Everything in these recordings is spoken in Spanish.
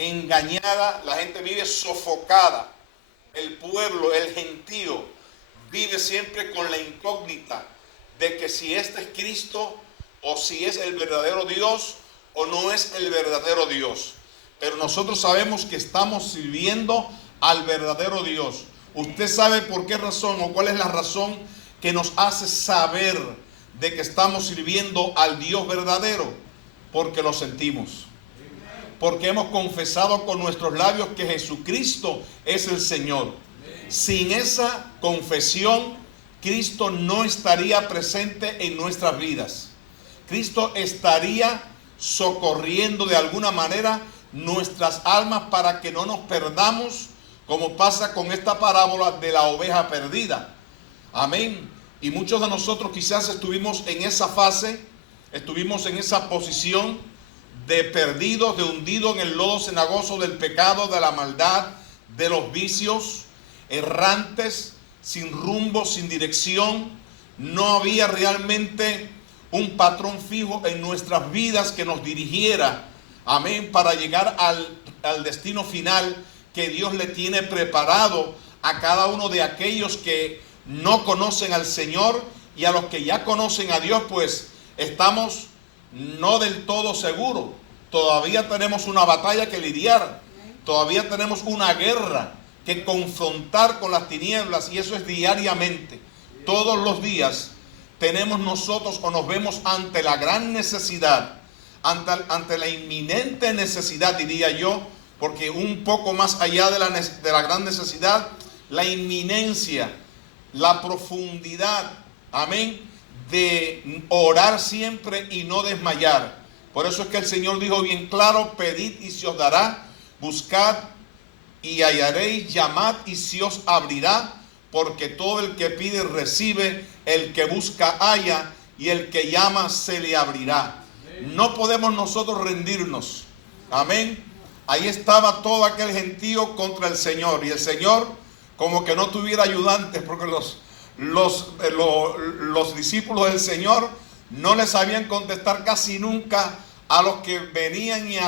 engañada, la gente vive sofocada. El pueblo, el gentío, vive siempre con la incógnita de que si este es Cristo o si es el verdadero Dios o no es el verdadero Dios. Pero nosotros sabemos que estamos sirviendo al verdadero Dios. ¿Usted sabe por qué razón o cuál es la razón que nos hace saber de que estamos sirviendo al Dios verdadero? Porque lo sentimos. Porque hemos confesado con nuestros labios que Jesucristo es el Señor. Sin esa confesión, Cristo no estaría presente en nuestras vidas. Cristo estaría socorriendo de alguna manera nuestras almas para que no nos perdamos, como pasa con esta parábola de la oveja perdida. Amén. Y muchos de nosotros quizás estuvimos en esa fase, estuvimos en esa posición de perdidos, de hundidos en el lodo cenagoso del pecado, de la maldad, de los vicios, errantes, sin rumbo, sin dirección. No había realmente un patrón fijo en nuestras vidas que nos dirigiera, amén, para llegar al destino final que Dios le tiene preparado a cada uno de aquellos que no conocen al Señor, y a los que ya conocen a Dios, pues estamos no del todo seguros. Todavía tenemos una batalla que lidiar, todavía tenemos una guerra que confrontar con las tinieblas, y eso es diariamente. Todos los días tenemos nosotros o nos vemos ante la gran necesidad, ante la inminente necesidad, diría yo, porque un poco más allá de la gran necesidad, la inminencia, la profundidad, amén, de orar siempre y no desmayar. Por eso es que el Señor dijo bien claro: pedid y se os dará, buscad y hallaréis, llamad y se os abrirá, porque todo el que pide recibe, el que busca halla, y el que llama se le abrirá. No podemos nosotros rendirnos. Amén. Ahí estaba todo aquel gentío contra el Señor, y el Señor como que no tuviera ayudantes, porque los discípulos del Señor no le sabían contestar casi nunca a los que venían y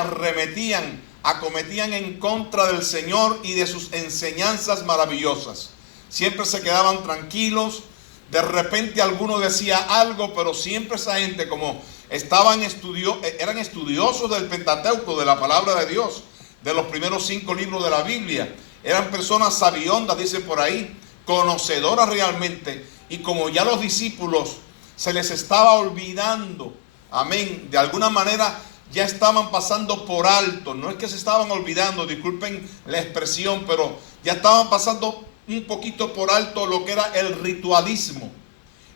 acometían en contra del Señor y de sus enseñanzas maravillosas. Siempre se quedaban tranquilos. De repente alguno decía algo, pero siempre esa gente, como eran estudiosos del Pentateuco, de la palabra de Dios, de los primeros 5 libros de la Biblia, eran personas sabiondas, dice por ahí, conocedoras realmente. Y como ya los discípulos se les estaba olvidando, amén, de alguna manera ya estaban pasando por alto, no es que se estaban olvidando, disculpen la expresión, pero ya estaban pasando un poquito por alto lo que era el ritualismo,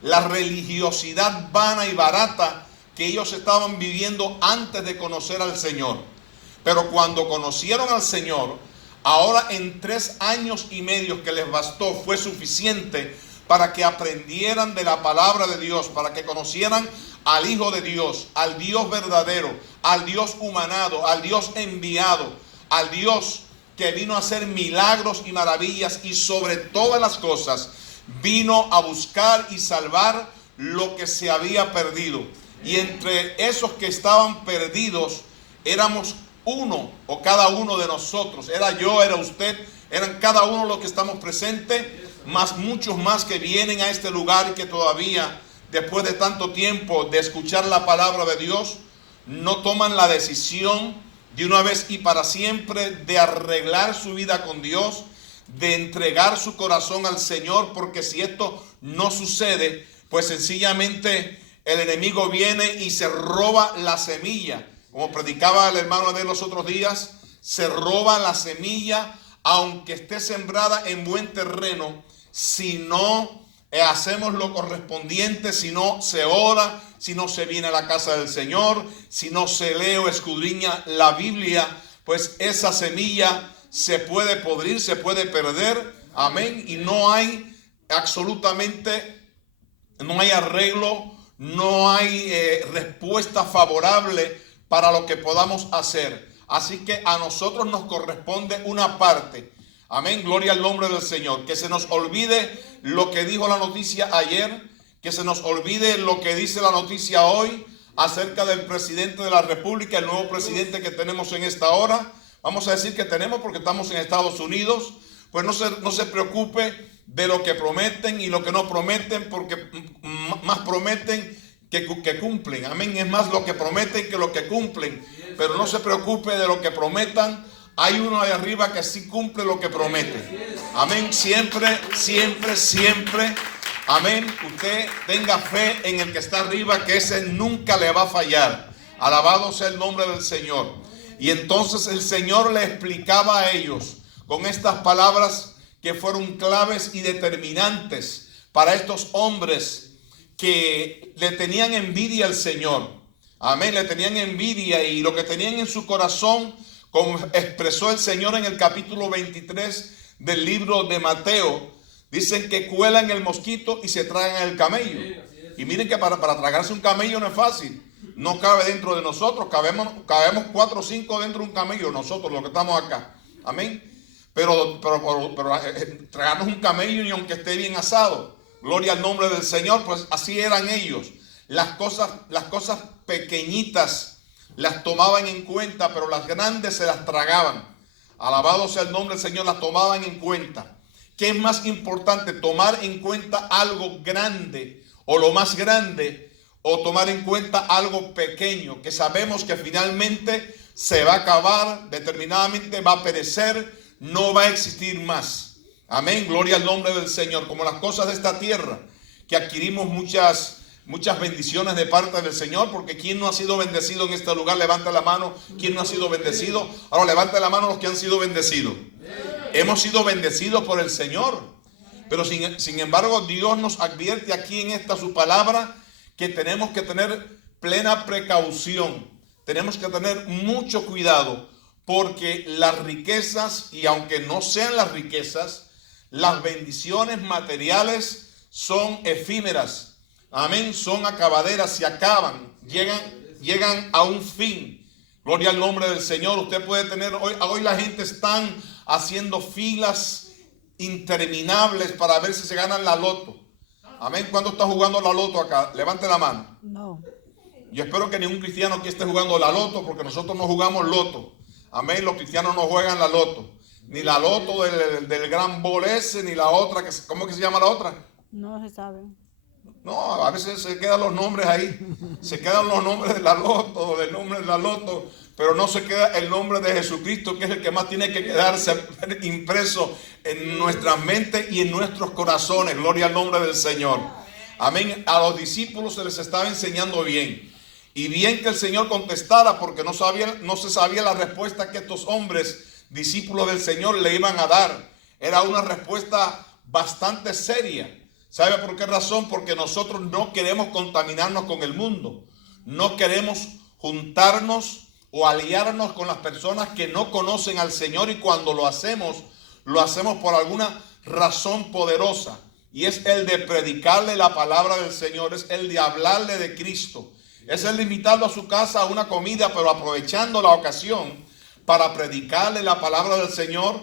la religiosidad vana y barata que ellos estaban viviendo antes de conocer al Señor. Pero cuando conocieron al Señor, ahora en 3 años y medio que les bastó, fue suficiente para que aprendieran de la palabra de Dios, para que conocieran al Hijo de Dios, al Dios verdadero, al Dios humanado, al Dios enviado, al Dios que vino a hacer milagros y maravillas, y sobre todas las cosas vino a buscar y salvar lo que se había perdido. Y entre esos que estaban perdidos éramos uno, o cada uno de nosotros. Era yo, era usted, eran cada uno los que estamos presentes, más muchos más que vienen a este lugar y que todavía, después de tanto tiempo de escuchar la palabra de Dios, no toman la decisión de una vez y para siempre de arreglar su vida con Dios, de entregar su corazón al Señor, porque si esto no sucede, pues sencillamente el enemigo viene y se roba la semilla. Como predicaba el hermano de los otros días, se roba la semilla, aunque esté sembrada en buen terreno, si no hacemos lo correspondiente, si no se ora, si no se viene a la casa del Señor, si no se lee o escudriña la Biblia, pues esa semilla se puede podrir, se puede perder, amén, y no hay absolutamente, no hay arreglo, no hay respuesta favorable para lo que podamos hacer. Así que a nosotros nos corresponde una parte, amén, gloria al nombre del Señor, que se nos olvide lo que dijo la noticia ayer, que se nos olvide lo que dice la noticia hoy acerca del presidente de la República, el nuevo presidente que tenemos en esta hora, vamos a decir que tenemos porque estamos en Estados Unidos, pues no se preocupe de lo que prometen y lo que no prometen, porque más prometen que cumplen. Amén. Es más lo que prometen que lo que cumplen. Pero no se preocupe de lo que prometan. Hay uno ahí arriba que sí cumple lo que promete. Amén. Siempre, siempre, siempre. Amén. Usted tenga fe en el que está arriba, que ese nunca le va a fallar. Alabado sea el nombre del Señor. Y entonces el Señor le explicaba a ellos con estas palabras que fueron claves y determinantes para estos hombres que le tenían envidia al Señor. Amén, le tenían envidia, y lo que tenían en su corazón, como expresó el Señor en el capítulo 23 del libro de Mateo, dicen que cuelan el mosquito y se tragan el camello. Y miren que para tragarse un camello no es fácil. No cabe dentro de nosotros, cabemos 4 o 5 dentro de un camello, nosotros los que estamos acá. Amén. Pero tragarnos un camello, ni aunque esté bien asado. Gloria al nombre del Señor. Pues así eran ellos. Las cosas pequeñitas las tomaban en cuenta, pero las grandes se las tragaban. Alabado sea el nombre del Señor, las tomaban en cuenta. ¿Qué es más importante? ¿Tomar en cuenta algo grande o lo más grande, o tomar en cuenta algo pequeño que sabemos que finalmente se va a acabar, determinadamente va a perecer, no va a existir más? Amén, gloria al nombre del Señor. Como las cosas de esta tierra, que adquirimos muchas bendiciones de parte del Señor, porque ¿quién no ha sido bendecido en este lugar? Levanta la mano. ¿Quién no ha sido bendecido? Ahora levanta la mano los que han sido bendecidos. Hemos sido bendecidos por el Señor, pero sin embargo Dios nos advierte aquí en esta su palabra que tenemos que tener plena precaución, tenemos que tener mucho cuidado, porque las riquezas, y aunque no sean las riquezas, las bendiciones materiales son efímeras. Amén, son acabaderas, se acaban, llegan a un fin. Gloria al nombre del Señor. Usted puede tener, hoy la gente están haciendo filas interminables para ver si se ganan la loto. Amén. ¿Cuándo está jugando la loto acá? Levante la mano. No. Yo espero que ningún cristiano aquí esté jugando la loto, porque nosotros no jugamos loto. Amén. Los cristianos no juegan la loto. Ni la loto del gran bol ese, ni la otra, ¿cómo que se llama la otra? No se sabe. No, a veces se quedan los nombres ahí. Se quedan los nombres de la loto, del nombre de la loto, pero no se queda el nombre de Jesucristo, que es el que más tiene que quedarse impreso en nuestras mentes y en nuestros corazones. Gloria al nombre del Señor. Amén. A los discípulos se les estaba enseñando bien. Y bien que el Señor contestara, porque no se sabía la respuesta que estos hombres, discípulos del Señor, le iban a dar. Era una respuesta bastante seria. ¿Sabe por qué razón? Porque nosotros no queremos contaminarnos con el mundo. No queremos juntarnos o aliarnos con las personas que no conocen al Señor, y cuando lo hacemos por alguna razón poderosa, y es el de predicarle la palabra del Señor, es el de hablarle de Cristo, es el de invitarlo a su casa a una comida, pero aprovechando la ocasión para predicarle la palabra del Señor,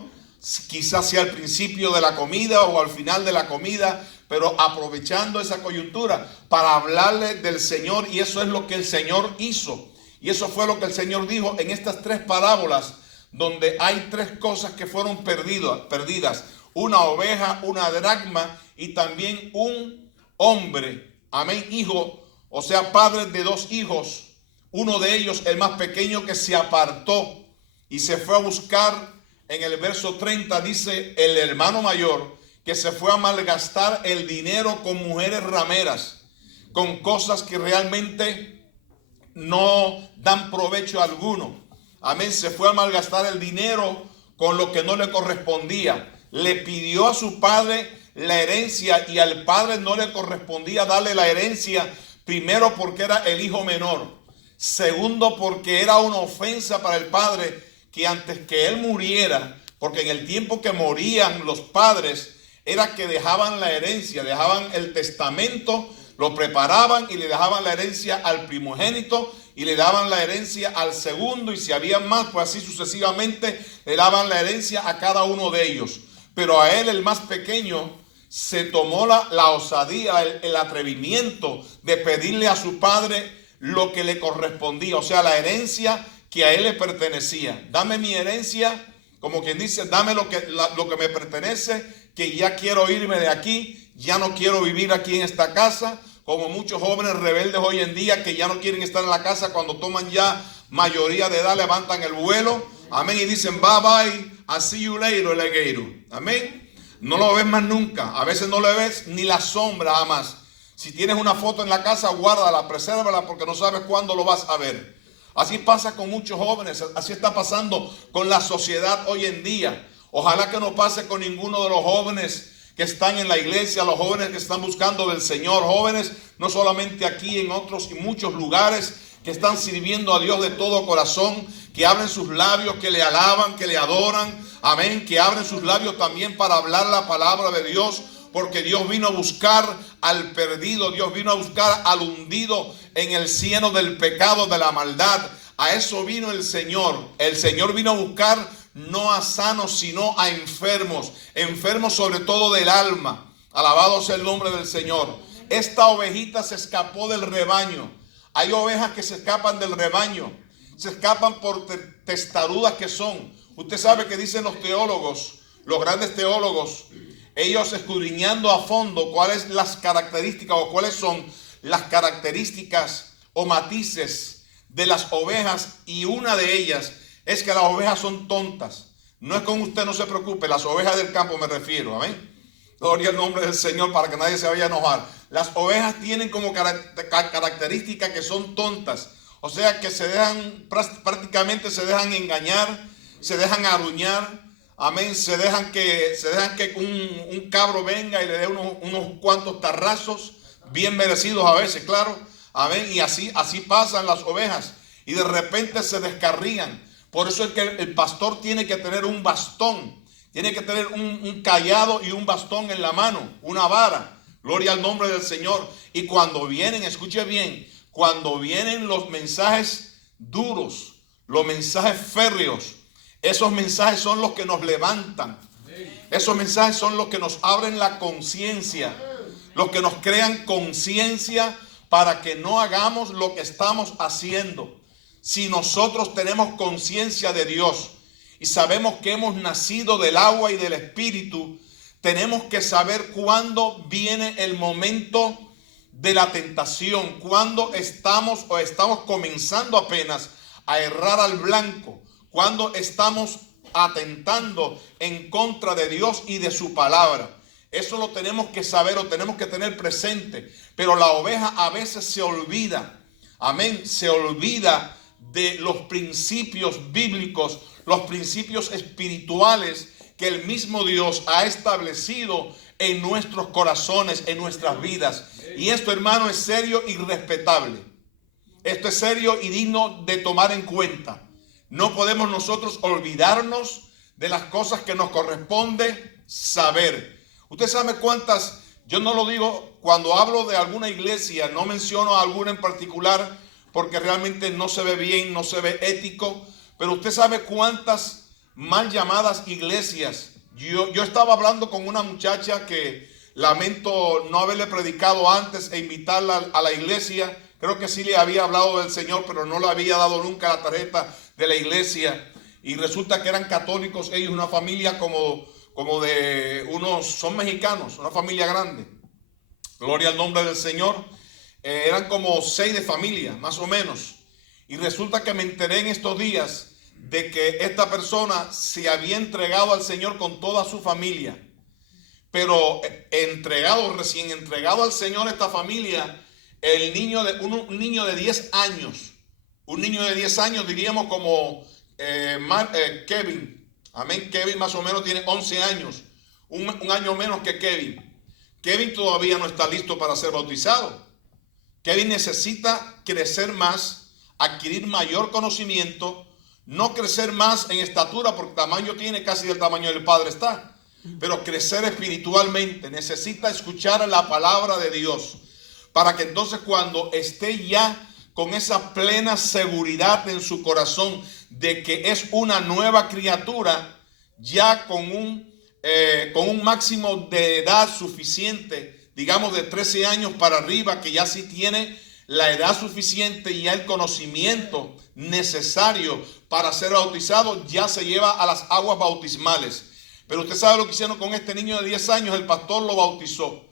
quizás sea al principio de la comida o al final de la comida, pero aprovechando esa coyuntura para hablarle del Señor. Y eso es lo que el Señor hizo. Y eso fue lo que el Señor dijo en estas 3 parábolas, donde hay 3 cosas que fueron perdidas. Una oveja, una dracma y también un hombre. Amén, hijo, o sea, padre de 2 hijos. Uno de ellos, el más pequeño, que se apartó y se fue a buscar. En el verso 30 dice el hermano mayor que se fue a malgastar el dinero con mujeres rameras, con cosas que realmente no dan provecho alguno. Amén. Se fue a malgastar el dinero con lo que no le correspondía. Le pidió a su padre la herencia, y al padre no le correspondía darle la herencia, primero porque era el hijo menor, segundo porque era una ofensa para el padre que antes que él muriera, porque en el tiempo que morían los padres era que dejaban la herencia, dejaban el testamento, lo preparaban y le dejaban la herencia al primogénito, y le daban la herencia al segundo, y si había más, pues así sucesivamente le daban la herencia a cada uno de ellos. Pero a él, el más pequeño, se tomó la osadía, el atrevimiento de pedirle a su padre lo que le correspondía, o sea, la herencia que a él le pertenecía. Dame mi herencia, como quien dice, dame lo que me pertenece, que ya quiero irme de aquí, ya no quiero vivir aquí en esta casa, como muchos jóvenes rebeldes hoy en día que ya no quieren estar en la casa cuando toman ya mayoría de edad, levantan el vuelo, amén, y dicen bye bye, I see you later, alligator, amén. No lo ves más nunca, a veces no le ves ni la sombra jamás. Si tienes una foto en la casa, guárdala, presérvala, porque no sabes cuándo lo vas a ver. Así pasa con muchos jóvenes, así está pasando con la sociedad hoy en día. Ojalá que no pase con ninguno de los jóvenes que están en la iglesia, los jóvenes que están buscando del Señor, jóvenes no solamente aquí, en otros y muchos lugares, que están sirviendo a Dios de todo corazón, que abren sus labios, que le alaban, que le adoran, amén, que abren sus labios también para hablar la palabra de Dios, porque Dios vino a buscar al perdido, Dios vino a buscar al hundido en el cieno del pecado, de la maldad. A eso vino el Señor. El Señor vino a buscar no a sanos, sino a enfermos, enfermos sobre todo del alma. Alabado sea el nombre del Señor. Esta ovejita se escapó del rebaño. Hay ovejas que se escapan del rebaño, se escapan por testarudas que son. Usted sabe que dicen los teólogos, los grandes teólogos, ellos escudriñando a fondo cuáles las características o cuáles son las características o matices de las ovejas, y una de ellas es que las ovejas son tontas. No es con usted, no se preocupe, las ovejas del campo me refiero, amén. Gloria al nombre del Señor, para que nadie se vaya a enojar. Las ovejas tienen como característica que son tontas, o sea que prácticamente se dejan engañar, se dejan aruñar, amén, se dejan que un cabro venga y le dé unos cuantos tarrazos, bien merecidos a veces, claro, amén, y así pasan las ovejas, y de repente se descarrían. Por eso es que el pastor tiene que tener un bastón, tiene que tener un cayado y un bastón en la mano, una vara. Gloria al nombre del Señor. Y cuando vienen, escuche bien, cuando vienen los mensajes duros, los mensajes férreos, esos mensajes son los que nos levantan. Esos mensajes son los que nos abren la conciencia, los que nos crean conciencia para que no hagamos lo que estamos haciendo. Si nosotros tenemos conciencia de Dios y sabemos que hemos nacido del agua y del Espíritu, tenemos que saber cuándo viene el momento de la tentación, cuándo estamos comenzando apenas a errar al blanco, cuándo estamos atentando en contra de Dios y de su palabra. Eso lo tenemos que saber, o tenemos que tener presente. Pero la oveja a veces se olvida, amén, se olvida de los principios bíblicos, los principios espirituales que el mismo Dios ha establecido en nuestros corazones, en nuestras vidas. Y esto, hermano, es serio y respetable. Esto es serio y digno de tomar en cuenta. No podemos nosotros olvidarnos de las cosas que nos corresponde saber. Usted sabe cuántas, yo no lo digo cuando hablo de alguna iglesia, no menciono a alguna en particular porque realmente no se ve bien, no se ve ético, pero usted sabe cuántas mal llamadas iglesias. Yo estaba hablando con una muchacha que lamento no haberle predicado antes e invitarla a la iglesia. Creo que sí le había hablado del Señor, pero no le había dado nunca la tarjeta de la iglesia. Y resulta que eran católicos ellos, una familia como de unos, son mexicanos, una familia grande. Gloria al nombre del Señor. Eran como 6 de familia, más o menos. Y resulta que me enteré en estos días de que esta persona se había entregado al Señor con toda su familia. Pero recién entregado al Señor esta familia, un niño de 10 años, un niño de 10 años, diríamos como Kevin, amén, Kevin más o menos tiene 11 años, un año menos que Kevin. Kevin todavía no está listo para ser bautizado. Kevin necesita crecer más, adquirir mayor conocimiento, no crecer más en estatura, porque tamaño tiene casi del tamaño del Padre está, pero crecer espiritualmente. Necesita escuchar la palabra de Dios, para que entonces cuando esté ya con esa plena seguridad en su corazón de que es una nueva criatura, ya con un máximo de edad suficiente, digamos de 13 años para arriba, que ya sí tiene la edad suficiente y el conocimiento necesario para ser bautizado, ya se lleva a las aguas bautismales. Pero usted sabe lo que hicieron con este niño de 10 años. El pastor lo bautizó.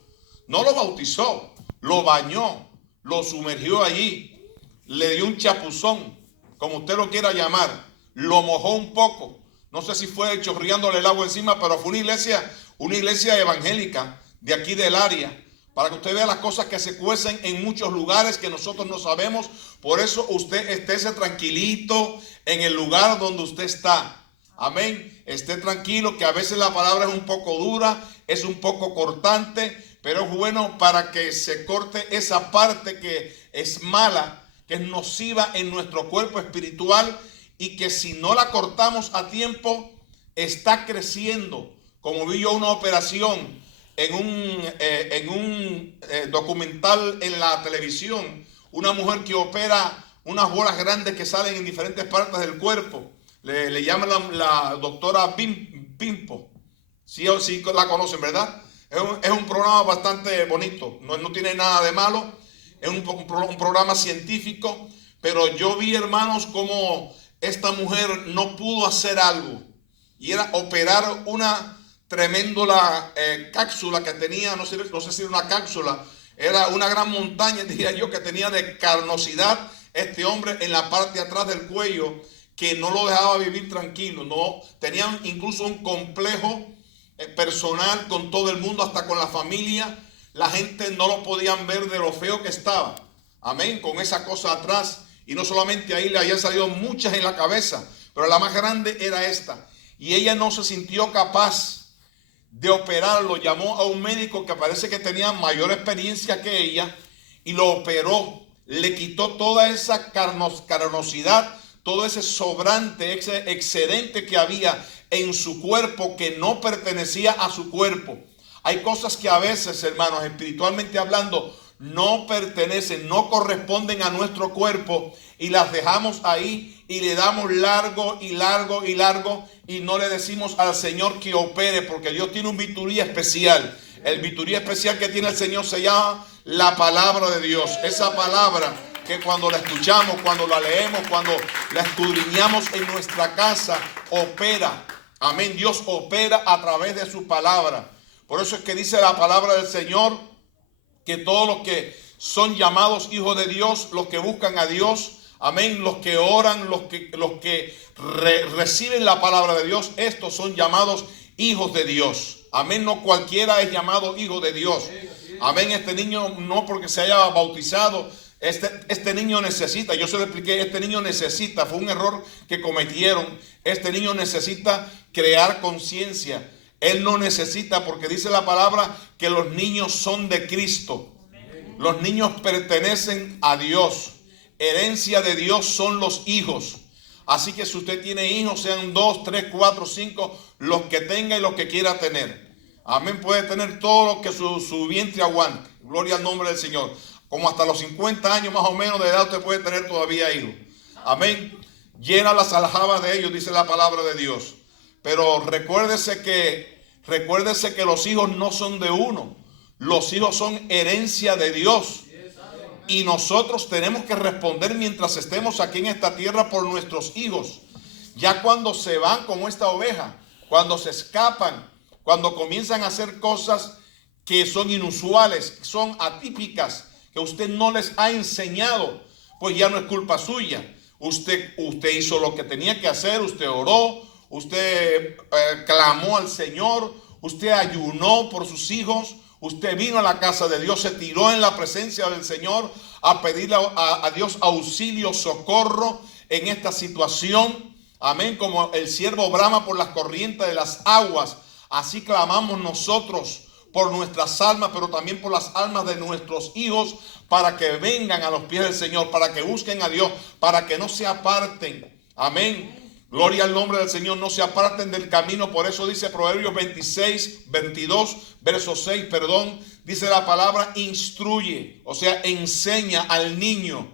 No lo bautizó, lo bañó, lo sumergió allí, le dio un chapuzón, como usted lo quiera llamar, lo mojó un poco. No sé si fue chorreándole el agua encima, pero fue una iglesia evangélica de aquí del área, para que usted vea las cosas que se cuecen en muchos lugares que nosotros no sabemos. Por eso usted estése tranquilito en el lugar donde usted está. Amén. Esté tranquilo, que a veces la palabra es un poco dura, es un poco cortante, pero es bueno para que se corte esa parte que es mala, que es nociva en nuestro cuerpo espiritual, y que si no la cortamos a tiempo, está creciendo. Como vi yo una operación en un documental en la televisión, una mujer que opera unas bolas grandes que salen en diferentes partes del cuerpo. Le llaman la doctora Pimpo. Sí la conocen, ¿verdad? Es un programa bastante bonito, no tiene nada de malo. Es un programa científico, pero yo vi, hermanos, cómo esta mujer no pudo hacer algo, y era operar una tremenda cápsula que tenía. No sé si era una cápsula, era una gran montaña, diría yo, que tenía de carnosidad este hombre en la parte de atrás del cuello, que no lo dejaba vivir tranquilo. No, tenían incluso un complejo personal con todo el mundo, hasta con la familia. La gente no lo podían ver de lo feo que estaba. Amén, con esa cosa atrás. Y no solamente ahí, le habían salido muchas en la cabeza, pero la más grande era esta. Y ella no se sintió capaz de operarlo. Llamó a un médico que parece que tenía mayor experiencia que ella, y lo operó. Le quitó toda esa carnosidad, todo ese sobrante, ese excedente que había en su cuerpo, que no pertenecía a su cuerpo. Hay cosas que a veces, hermanos, espiritualmente hablando, no pertenecen, no corresponden a nuestro cuerpo, y las dejamos ahí y le damos largo y largo y largo, y no le decimos al Señor que opere, porque Dios tiene un bisturí especial. El bisturí especial que tiene el Señor se llama la palabra de Dios. Esa palabra que cuando la escuchamos, cuando la leemos, cuando la escudriñamos en nuestra casa, opera. Amén. Dios opera a través de su palabra. Por eso es que dice la palabra del Señor que todos los que son llamados hijos de Dios, los que buscan a Dios, amén, los que oran, los que reciben la palabra de Dios, estos son llamados hijos de Dios. Amén. No cualquiera es llamado hijo de Dios. Amén. Este niño, no porque se haya bautizado, este niño necesita, yo se lo expliqué, este niño necesita, fue un error que cometieron. Este niño necesita crear conciencia. Él no necesita, porque dice la palabra que los niños son de Cristo. Los niños pertenecen a Dios. Herencia de Dios son los hijos. Así que si usted tiene hijos, sean 2, 3, 4, 5, los que tenga y los que quiera tener. Amén. Puede tener todo lo que su vientre aguante. Gloria al nombre del Señor. Como hasta los 50 años más o menos de edad usted puede tener todavía hijos. Amén. Llena las aljabas de ellos, dice la palabra de Dios. Pero recuérdese que los hijos no son de uno. Los hijos son herencia de Dios. Y nosotros tenemos que responder mientras estemos aquí en esta tierra por nuestros hijos. Ya cuando se van como esta oveja, cuando se escapan, cuando comienzan a hacer cosas que son inusuales, que son atípicas, que usted no les ha enseñado, pues ya no es culpa suya. Usted hizo lo que tenía que hacer, usted oró, usted clamó al Señor, usted ayunó por sus hijos, usted vino a la casa de Dios, se tiró en la presencia del Señor a pedirle a Dios auxilio, socorro en esta situación. Amén. Como el siervo brama por las corrientes de las aguas, así clamamos nosotros por nuestras almas, pero también por las almas de nuestros hijos, para que vengan a los pies del Señor, para que busquen a Dios, para que no se aparten. Amén. Gloria al nombre del Señor, no se aparten del camino. Por eso dice Proverbios 22, verso 6, dice la palabra instruye, o sea, enseña al niño.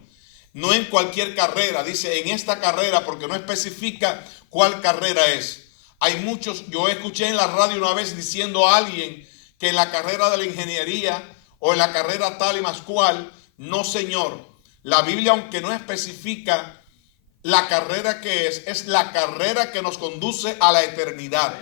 No en cualquier carrera, dice en esta carrera, porque no especifica cuál carrera es. Hay muchos, yo escuché en la radio una vez diciendo a alguien que en la carrera de la ingeniería o en la carrera tal y más cual, no señor. La Biblia, aunque no especifica la carrera que es la carrera que nos conduce a la eternidad.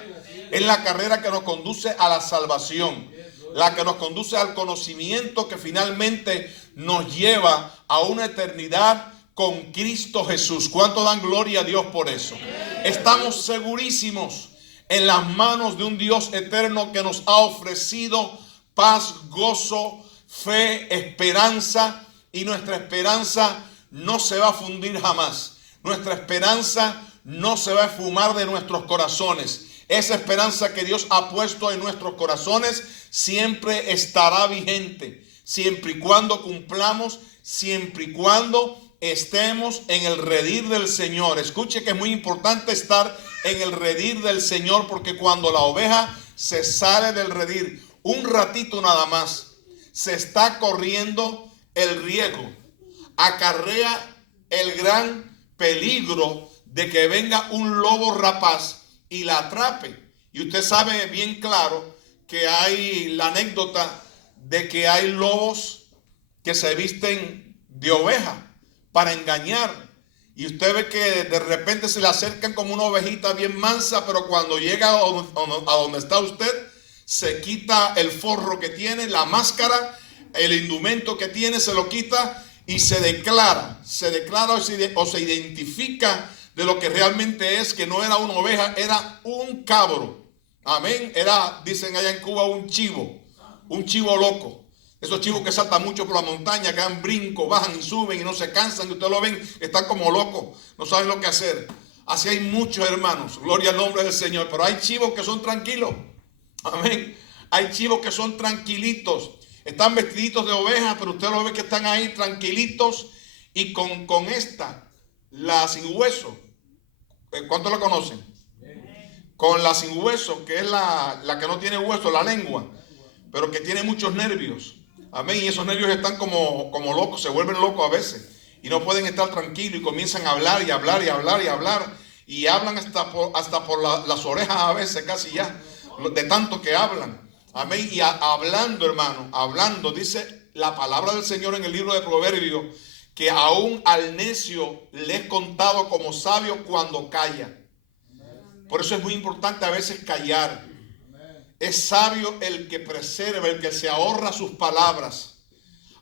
Es la carrera que nos conduce a la salvación, la que nos conduce al conocimiento que finalmente nos lleva a una eternidad con Cristo Jesús. ¿Cuánto dan gloria a Dios por eso? Estamos segurísimos en las manos de un Dios eterno que nos ha ofrecido paz, gozo, fe, esperanza, y nuestra esperanza no se va a fundir jamás. Nuestra esperanza no se va a esfumar de nuestros corazones. Esa esperanza que Dios ha puesto en nuestros corazones siempre estará vigente, siempre y cuando cumplamos, siempre y cuando estemos en el redil del Señor. Escuche que es muy importante estar en el redil del Señor, porque cuando la oveja se sale del redil un ratito nada más, se está corriendo el riesgo, acarrea el gran peligro de que venga un lobo rapaz y la atrape. Y usted sabe bien claro que hay la anécdota de que hay lobos que se visten de oveja para engañar. Y usted ve que de repente se le acercan como una ovejita bien mansa, pero cuando llega a donde está usted, se quita el forro que tiene, la máscara, el indumento que tiene, se lo quita y se declara o se identifica de lo que realmente es, que no era una oveja, era un cabro. Amén. Era, dicen allá en Cuba, un chivo loco. Esos chivos que saltan mucho por la montaña, que dan brinco, bajan y suben y no se cansan, y ustedes lo ven, están como locos, no saben lo que hacer. Así hay muchos, hermanos, gloria al nombre del Señor, pero hay chivos que son tranquilos. Amén. Hay chivos que son tranquilitos, están vestiditos de oveja, pero usted lo ve que están ahí tranquilitos y con esta, la sin hueso. ¿Cuántos la conocen? Con la sin hueso, que es la que no tiene hueso, la lengua, pero que tiene muchos nervios. Amén. Y esos nervios están como locos, se vuelven locos a veces y no pueden estar tranquilos y comienzan a hablar y hablar y hablar y hablar y hablan hasta por las orejas a veces, casi ya, de tanto que hablan. Amén. Y hablando, hermano, hablando, dice la palabra del Señor en el libro de Proverbios, que aún al necio le es contado como sabio cuando calla. Por eso es muy importante a veces callar. Es sabio el que preserva, el que se ahorra sus palabras.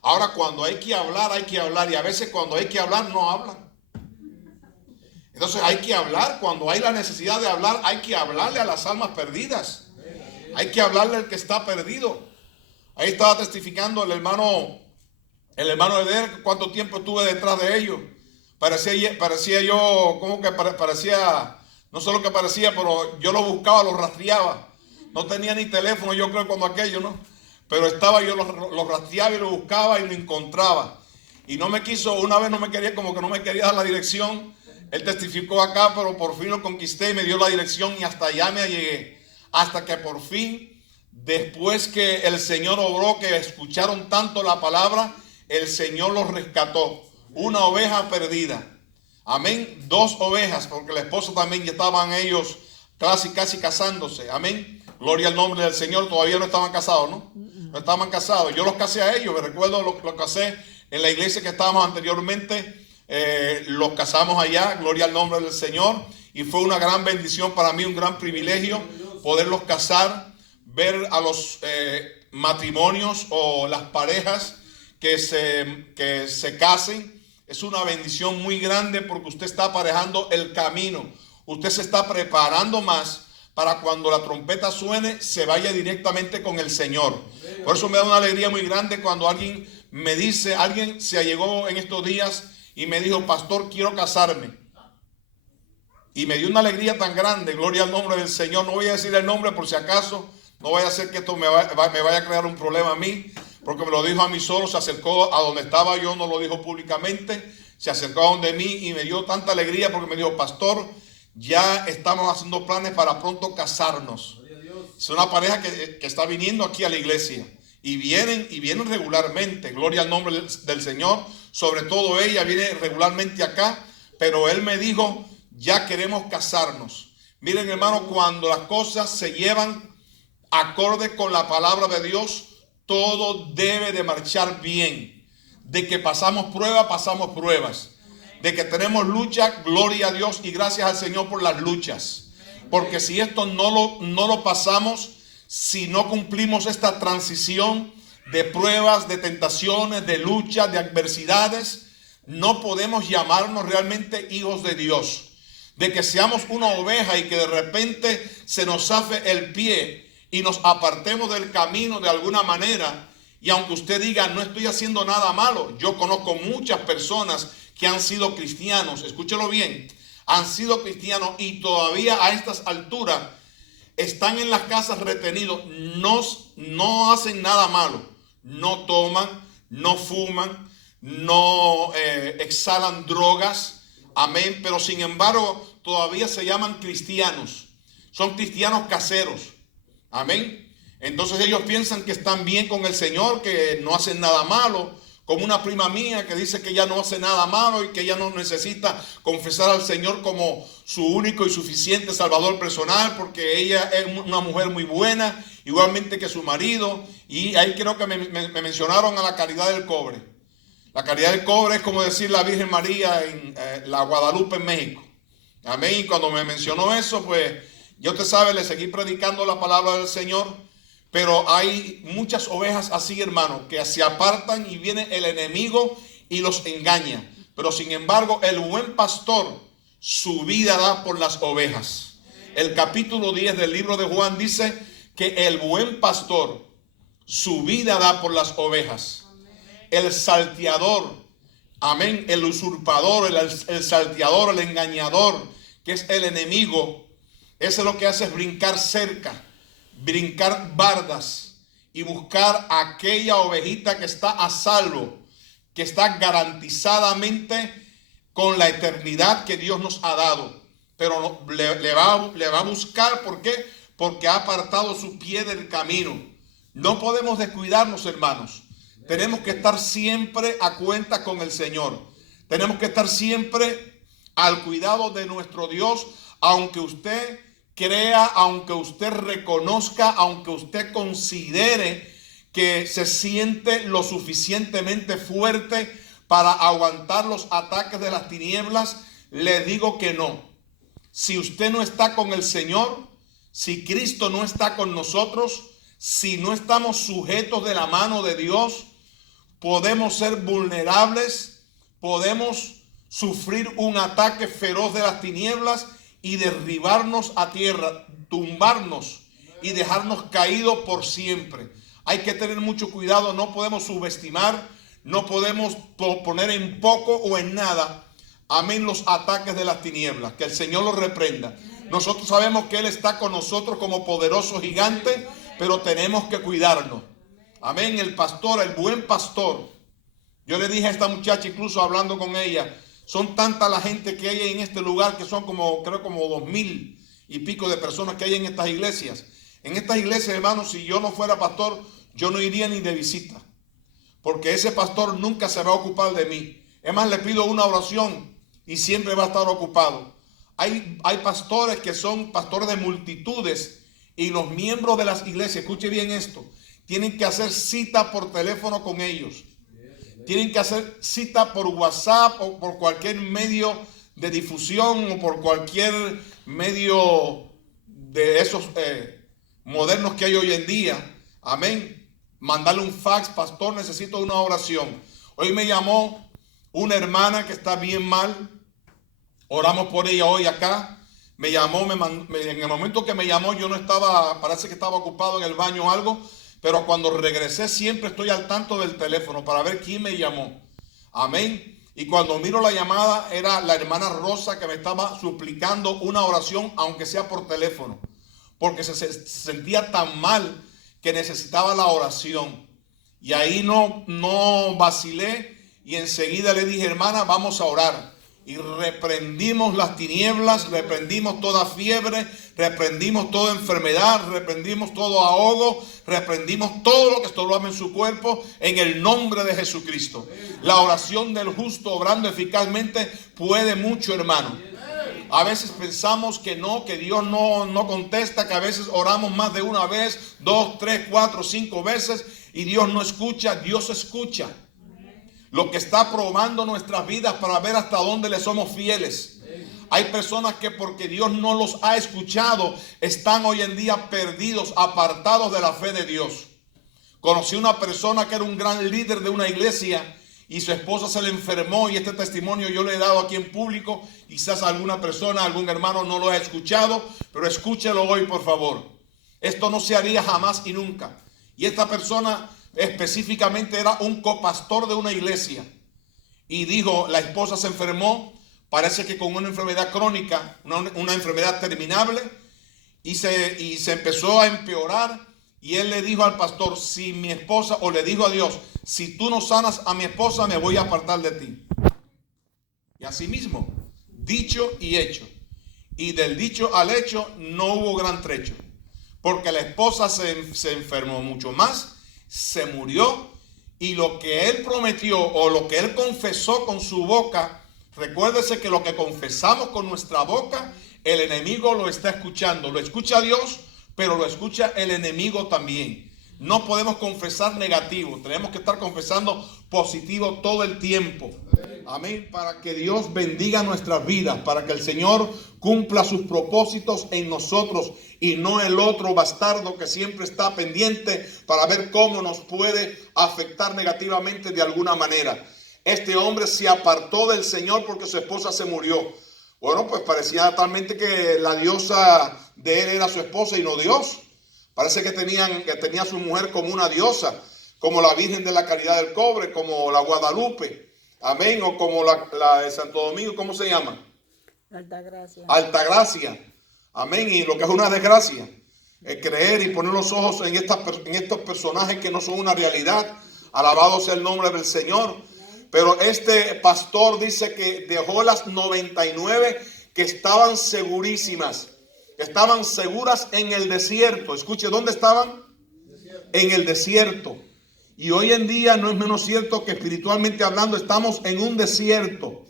Ahora, cuando hay que hablar, hay que hablar. Y a veces cuando hay que hablar, no hablan. Entonces hay que hablar. Cuando hay la necesidad de hablar, hay que hablarle a las almas perdidas. Hay que hablarle al que está perdido. Ahí estaba testificando el hermano Eder, cuánto tiempo estuve detrás de ellos. Parecía yo, como que parecía, no sé lo que parecía, pero yo lo buscaba, lo rastreaba. No tenía ni teléfono, yo creo, cuando aquello, ¿no? Pero estaba, yo lo rastreaba y lo buscaba y lo encontraba. Y no me quiso, una vez no me quería dar la dirección. Él testificó acá, pero por fin lo conquisté y me dio la dirección y hasta allá me llegué. Hasta que por fin, después que el Señor obró, que escucharon tanto la palabra, el Señor los rescató. Una oveja perdida. Amén. 2 ovejas, porque la esposa también, ya estaban ellos casi casándose. Amén. Gloria al nombre del Señor. Todavía no estaban casados, ¿no? No estaban casados. Yo los casé a ellos. Me recuerdo, los casé en la iglesia que estábamos anteriormente. Los casamos allá. Gloria al nombre del Señor. Y fue una gran bendición para mí, un gran privilegio poderlos casar, ver a los matrimonios o las parejas que se casen. Es una bendición muy grande porque usted está aparejando el camino. Usted se está preparando más para cuando la trompeta suene, se vaya directamente con el Señor. Por eso me da una alegría muy grande cuando alguien me dice, alguien se allegó en estos días y me dijo: pastor, quiero casarme. Y me dio una alegría tan grande, gloria al nombre del Señor. No voy a decir el nombre por si acaso, no vaya a ser que esto me vaya a crear un problema a mí, porque me lo dijo a mí solo, se acercó a donde estaba yo, no lo dijo públicamente, se acercó a donde mí y me dio tanta alegría porque me dijo: pastor, ya estamos haciendo planes para pronto casarnos. Es una pareja que está viniendo aquí a la iglesia y vienen regularmente, gloria al nombre del Señor. Sobre todo ella viene regularmente acá, pero él me dijo: ya queremos casarnos. Miren, hermano, cuando las cosas se llevan acorde con la palabra de Dios, todo debe de marchar bien. de que pasamos pruebas, de que tenemos lucha, gloria a Dios y gracias al Señor por las luchas. Porque si esto no lo pasamos, si no cumplimos esta transición de pruebas, de tentaciones, de luchas, de adversidades, no podemos llamarnos realmente hijos de Dios. De que seamos una oveja y que de repente se nos zafe el pie y nos apartemos del camino de alguna manera. Y aunque usted diga, no estoy haciendo nada malo, yo conozco muchas personas que han sido cristianos, escúchelo bien, han sido cristianos y todavía a estas alturas están en las casas retenidos, no hacen nada malo, no toman, no fuman, no exhalan drogas, amén, pero sin embargo todavía se llaman cristianos, son cristianos caseros, amén. Entonces ellos piensan que están bien con el Señor, que no hacen nada malo, como una prima mía que dice que ella no hace nada malo y que ella no necesita confesar al Señor como su único y suficiente Salvador personal, porque ella es una mujer muy buena, igualmente que su marido. Y ahí creo que me mencionaron a la Caridad del Cobre. La Caridad del Cobre es como decir la Virgen María en la Guadalupe en México. Amén. Y cuando me mencionó eso, pues ya usted sabe, le seguí predicando la palabra del Señor. Pero hay muchas ovejas así, hermano, que se apartan y viene el enemigo y los engaña. Pero sin embargo, el buen pastor su vida da por las ovejas. El capítulo 10 del libro de Juan dice que el buen pastor su vida da por las ovejas. El salteador, amén, el usurpador, el salteador, el engañador, que es el enemigo, ese lo que hace es brincar cerca, brincar bardas y buscar aquella ovejita que está a salvo, que está garantizadamente con la eternidad que Dios nos ha dado. Pero le va a buscar, ¿por qué? Porque ha apartado su pie del camino. No podemos descuidarnos, hermanos. Tenemos que estar siempre a cuenta con el Señor. Tenemos que estar siempre al cuidado de nuestro Dios, aunque usted crea, aunque usted reconozca, aunque usted considere que se siente lo suficientemente fuerte para aguantar los ataques de las tinieblas, le digo que no. Si usted no está con el Señor, si Cristo no está con nosotros, si no estamos sujetos de la mano de Dios, podemos ser vulnerables, podemos sufrir un ataque feroz de las tinieblas y derribarnos a tierra, tumbarnos y dejarnos caídos por siempre. Hay que tener mucho cuidado, no podemos subestimar, no podemos poner en poco o en nada, amén, los ataques de las tinieblas. Que el Señor los reprenda. Nosotros sabemos que Él está con nosotros como poderoso gigante, pero tenemos que cuidarnos. Amén, el pastor, el buen pastor. Yo le dije a esta muchacha, incluso hablando con ella, son tanta la gente que hay en este lugar, que son creo como 2,000 y pico de personas que hay en estas iglesias. En estas iglesias, hermanos, si yo no fuera pastor, yo no iría ni de visita, porque ese pastor nunca se va a ocupar de mí. Es más, le pido una oración y siempre va a estar ocupado. Hay pastores que son pastores de multitudes y los miembros de las iglesias, escuche bien esto, tienen que hacer cita por teléfono con ellos. Tienen que hacer cita por WhatsApp o por cualquier medio de difusión o por cualquier medio de esos modernos que hay hoy en día. Amén. Mandarle un fax, pastor, necesito una oración. Hoy me llamó una hermana que está bien mal. Oramos por ella hoy acá. Me llamó, en el momento que me llamó yo no estaba, parece que estaba ocupado en el baño o algo. Pero cuando regresé siempre estoy al tanto del teléfono para ver quién me llamó. Amén. Y cuando miro la llamada era la hermana Rosa que me estaba suplicando una oración, aunque sea por teléfono. Porque se sentía tan mal que necesitaba la oración. Y ahí no vacilé y enseguida le dije, hermana, vamos a orar. Y reprendimos las tinieblas, reprendimos toda fiebre, reprendimos toda enfermedad, reprendimos todo ahogo, reprendimos todo lo que estorbaba en su cuerpo en el nombre de Jesucristo. La oración del justo obrando eficazmente puede mucho, hermano. A veces pensamos que Dios no contesta, que a veces oramos más de una vez, 2, 3, 4, 5 veces y Dios no escucha. Dios escucha. lo que está probando nuestras vidas para ver hasta dónde le somos fieles. Hay personas que porque Dios no los ha escuchado, están hoy en día perdidos, apartados de la fe de Dios. Conocí una persona que era un gran líder de una iglesia y su esposa se le enfermó, y este testimonio yo le he dado aquí en público. Quizás alguna persona, algún hermano no lo ha escuchado, pero escúchelo hoy, por favor. Esto no se haría jamás y nunca. Y esta persona específicamente era un copastor de una iglesia. Y dijo, la esposa se enfermó, parece que con una enfermedad crónica, una enfermedad terminable, y se empezó a empeorar. Y él le dijo al pastor, si mi esposa, o le dijo a Dios, si tú no sanas a mi esposa, me voy a apartar de ti. Y así mismo, dicho y hecho. Y del dicho al hecho no hubo gran trecho, porque la esposa se enfermó mucho más, se murió, y lo que él prometió o lo que él confesó con su boca, recuérdese que lo que confesamos con nuestra boca, el enemigo lo está escuchando. Lo escucha Dios, pero lo escucha el enemigo también. No podemos confesar negativo, tenemos que estar confesando positivo todo el tiempo. Amén. Para que Dios bendiga nuestras vidas, para que el Señor cumpla sus propósitos en nosotros y no el otro bastardo que siempre está pendiente para ver cómo nos puede afectar negativamente de alguna manera. Este hombre se apartó del Señor porque su esposa se murió. Bueno, pues parecía talmente que la diosa de él era su esposa y no Dios. Parece que tenía a su mujer como una diosa, como la Virgen de la Caridad del Cobre, como la Guadalupe, amén, o como la de Santo Domingo, ¿cómo se llama? Altagracia. Altagracia, amén. Y lo que es una desgracia, creer y poner los ojos en estos personajes que no son una realidad. Alabado sea el nombre del Señor. Pero este pastor dice que dejó las 99 que estaban segurísimas. Estaban seguras en el desierto. Escuche, ¿dónde estaban? En el desierto. Y hoy en día no es menos cierto que espiritualmente hablando estamos en un desierto.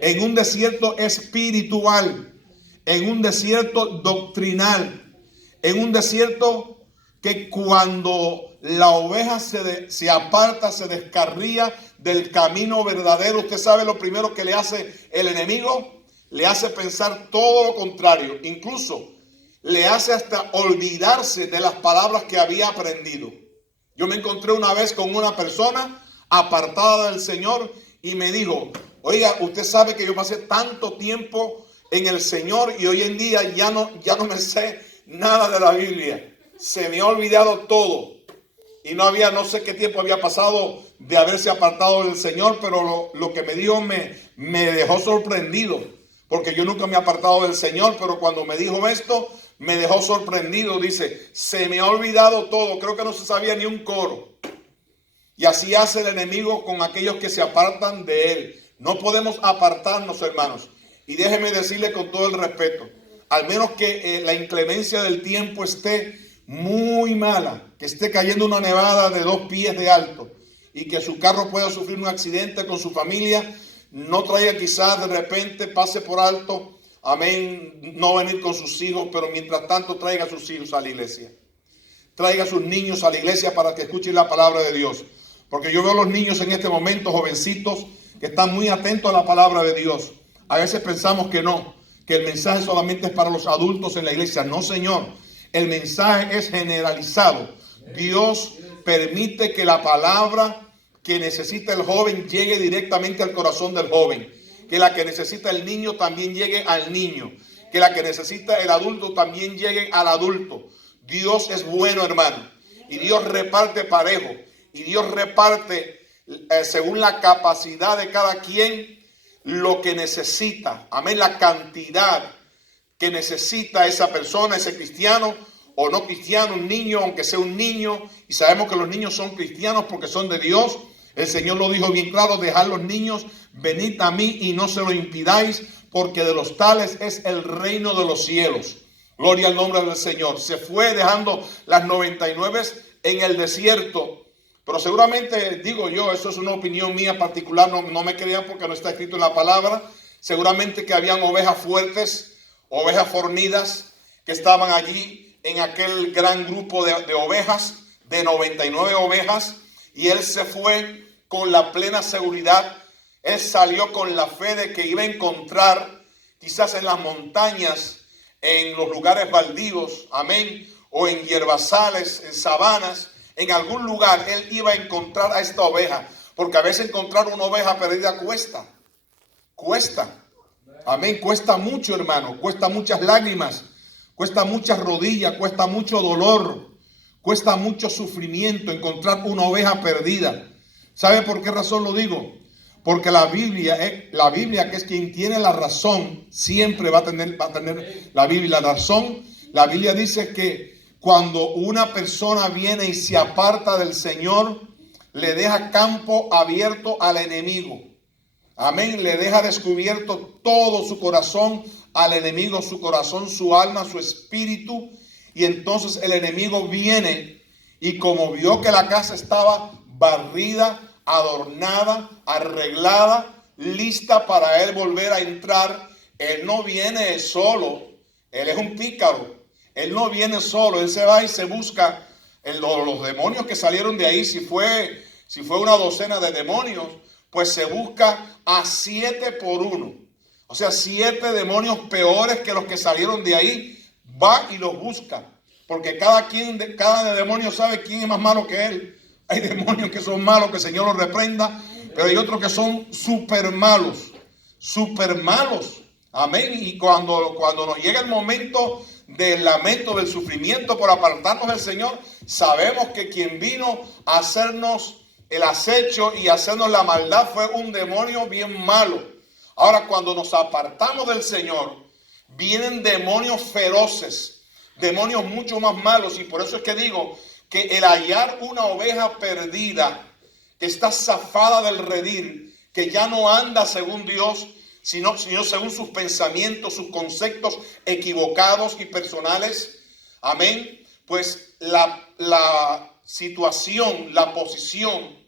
En un desierto espiritual. En un desierto doctrinal. En un desierto que cuando la oveja se aparta, se descarría del camino verdadero, usted sabe lo primero que le hace el enemigo. Le hace pensar todo lo contrario. Incluso le hace hasta olvidarse de las palabras que había aprendido. Yo me encontré una vez con una persona apartada del Señor y me dijo, oiga, usted sabe que yo pasé tanto tiempo en el Señor y hoy en día ya no me sé nada de la Biblia. Se me ha olvidado todo. Y no sé qué tiempo había pasado de haberse apartado del Señor, pero lo que me dijo me dejó sorprendido. Porque yo nunca me he apartado del Señor, pero cuando me dijo esto, me dejó sorprendido. Dice, se me ha olvidado todo. Creo que no se sabía ni un coro. Y así hace el enemigo con aquellos que se apartan de él. No podemos apartarnos, hermanos. Y déjeme decirle con todo el respeto, al menos que la inclemencia del tiempo esté muy mala, que esté cayendo una nevada de 2 pies de alto y que su carro pueda sufrir un accidente con su familia, no traiga quizás de repente, pase por alto, amén, no venir con sus hijos, pero mientras tanto traiga a sus hijos a la iglesia. Traiga a sus niños a la iglesia para que escuchen la palabra de Dios. Porque yo veo a los niños en este momento, jovencitos, que están muy atentos a la palabra de Dios. A veces pensamos que no, que el mensaje solamente es para los adultos en la iglesia. No, Señor, el mensaje es generalizado. Dios permite que la palabra que necesita el joven llegue directamente al corazón del joven. Que la que necesita el niño también llegue al niño. Que la que necesita el adulto también llegue al adulto. Dios es bueno, hermano. Y Dios reparte parejo. Y Dios reparte según la capacidad de cada quien lo que necesita. Amén, la cantidad que necesita esa persona, ese cristiano o no cristiano, un niño, aunque sea un niño. Y sabemos que los niños son cristianos porque son de Dios. El Señor lo dijo bien claro, dejad los niños, venid a mí y no se lo impidáis, porque de los tales es el reino de los cielos. Gloria al nombre del Señor. Se fue dejando las 99 en el desierto. Pero seguramente, digo yo, eso es una opinión mía particular, no me crean porque no está escrito en la palabra. Seguramente que habían ovejas fuertes, ovejas fornidas, que estaban allí en aquel gran grupo de ovejas, de 99 ovejas. Y él se fue con la plena seguridad. Él salió con la fe de que iba a encontrar, quizás en las montañas, en los lugares baldíos, amén, o en hierbazales, en sabanas, en algún lugar él iba a encontrar a esta oveja, porque a veces encontrar una oveja perdida cuesta, amén, cuesta mucho, hermano, cuesta muchas lágrimas, cuesta muchas rodillas, cuesta mucho dolor, cuesta mucho sufrimiento encontrar una oveja perdida. ¿Sabe por qué razón lo digo? Porque la Biblia, que es quien tiene la razón, siempre va a tener la Biblia la razón. La Biblia dice que cuando una persona viene y se aparta del Señor, le deja campo abierto al enemigo. Amén, le deja descubierto todo su corazón al enemigo, su corazón, su alma, su espíritu. Y entonces el enemigo viene y como vio que la casa estaba barrida, adornada, arreglada, lista para él volver a entrar, él no viene solo, él es un pícaro, él no viene solo, él se va y se busca los demonios que salieron de ahí. Si fue una docena de demonios, pues se busca a 7 por 1. O sea, 7 demonios peores que los que salieron de ahí, va y los busca. Porque cada demonio sabe quién es más malo que él. Hay demonios que son malos, que el Señor los reprenda, pero hay otros que son súper malos. Amén. Y cuando nos llega el momento del lamento, del sufrimiento por apartarnos del Señor, sabemos que quien vino a hacernos el acecho y hacernos la maldad fue un demonio bien malo. Ahora, cuando nos apartamos del Señor, vienen demonios feroces, demonios mucho más malos. Y por eso es que digo que el hallar una oveja perdida, que está zafada del redil, que ya no anda según Dios, sino según sus pensamientos, sus conceptos equivocados y personales. Amén. Pues la situación, la posición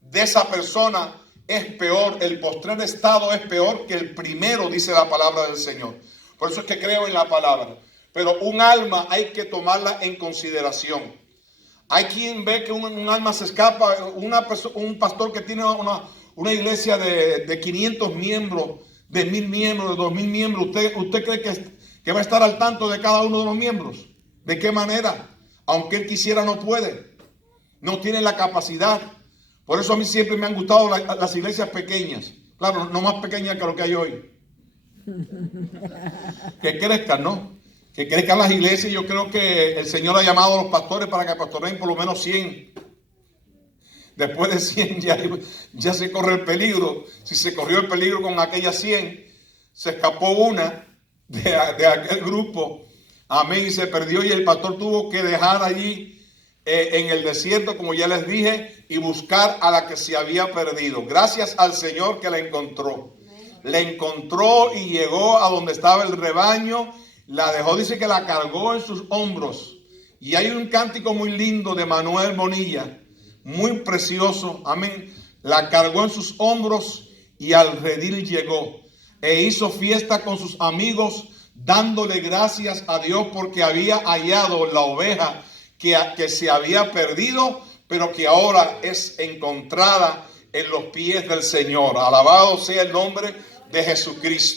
de esa persona es peor. El postrer estado es peor que el primero, dice la palabra del Señor. Por eso es que creo en la palabra. Pero un alma hay que tomarla en consideración. Hay quien ve que un alma se escapa, un pastor que tiene una iglesia de 500 miembros, de 1000 miembros, de 2000 miembros. ¿Usted cree que va a estar al tanto de cada uno de los miembros? ¿De qué manera? Aunque él quisiera, no puede. No tiene la capacidad. Por eso a mí siempre me han gustado las iglesias pequeñas. Claro, no más pequeñas que lo que hay hoy. Que crezcan, ¿no? Que crezcan las iglesias. Yo creo que el Señor ha llamado a los pastores para que pastoreen por lo menos 100. Después de 100 ya se corre el peligro. Si se corrió el peligro con aquellas 100, se escapó una de aquel grupo. Amén. Y se perdió y el pastor tuvo que dejar allí en el desierto, como ya les dije, y buscar a la que se había perdido. Gracias al Señor que la encontró. La encontró y llegó a donde estaba el rebaño. La dejó, dice que la cargó en sus hombros. Y hay un cántico muy lindo de Manuel Bonilla, muy precioso. Amén. La cargó en sus hombros y al redil llegó. E hizo fiesta con sus amigos, dándole gracias a Dios porque había hallado la oveja que se había perdido, pero que ahora es encontrada en los pies del Señor. Alabado sea el nombre de Jesucristo.